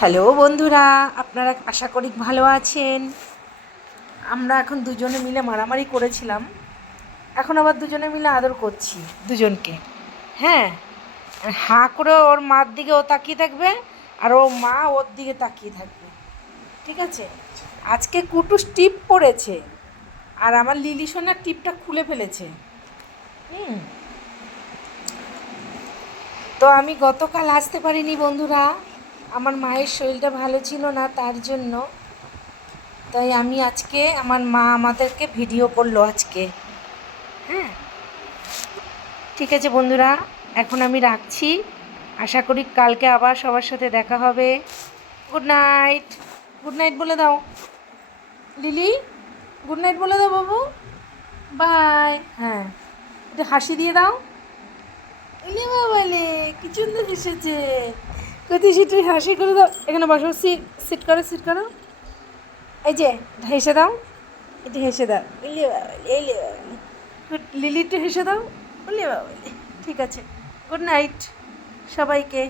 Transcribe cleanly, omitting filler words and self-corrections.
Hello বন্ধুরা, আপনারা আশা করি ভালো আছেন। আমরা এখন দুজনে মিলে মারামারি করেছিলাম, এখন আবার দুজনে মিলে আদর করছি দুজনকে। হ্যাঁ, হাঁ করে ওর মার দিকে ও তাকিয়ে থাকবে, আর ও মা ওর দিকে তাকিয়ে থাকবে, ঠিক আছে? আজকে কুটুস টিপ পড়েছে, আর আমার লিলি সোনার টিপটা খুলে ফেলেছে। হুম, তো আমি গতকাল আসতে পারিনি বন্ধুরা, আমার মায়ের শরীরটা ভালো ছিল না, তার জন্য। তাই আমি আজকে, আমার মা আমাদেরকে ভিডিও করলো আজকে। হ্যাঁ, ঠিক আছে বন্ধুরা, এখন আমি রাখছি। আশা করি কালকে আবার সবার সাথে দেখা হবে। Good night. গুড নাইট বলে দাও লিলি, গুড নাইট বলে দাও বাবু। বাই। হ্যাঁ, একটু হাসি দিয়ে দাও। ইলে বাবালে, কি সুন্দর হেসেছে। কোথায় সেটা হাসি করে দাও। এখানে বসো, সিট করো, সিট করো। এই যে হেসে দাও, একটু হেসে দাও। ইলে বাবালে, ইলে বাবালে। গুড, লিলি একটু হেসে দাও। ইলে বাবালে। ঠিক আছে, গুড নাইট সবাইকে।